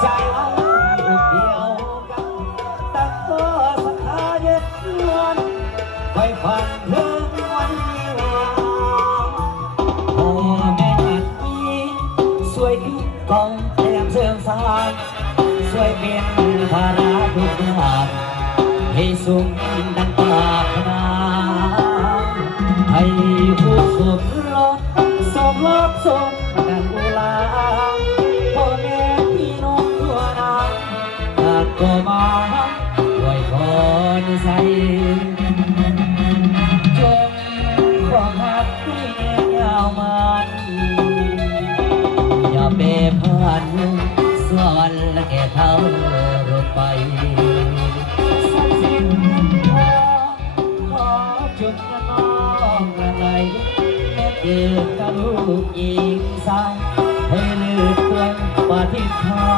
ใจไว้ลูกเดียวกันแต่ก็ศรัทธาเย็นวันไว้ฝันเรื่องวันนี้ว่าพ่อแม่จัดมีสวยคือกองแถมเสริมสร้างสวยเป็นภาระทุกอย่างให้สูงดังปรารถนาให้ผู้สมรสสมรสสมดังกุลาพ่อแม่พี่น้องทั่วหน้าก็มาด้วยพรใสจงความหักที่ยาวมันอย่าเปพันส่วนและแก่เท่ารถไปสักสิ้นขอจุดน้องอะไรแม่เกิดกับลูกหญิงสาวให้ลืมเพื่อนปฏิภา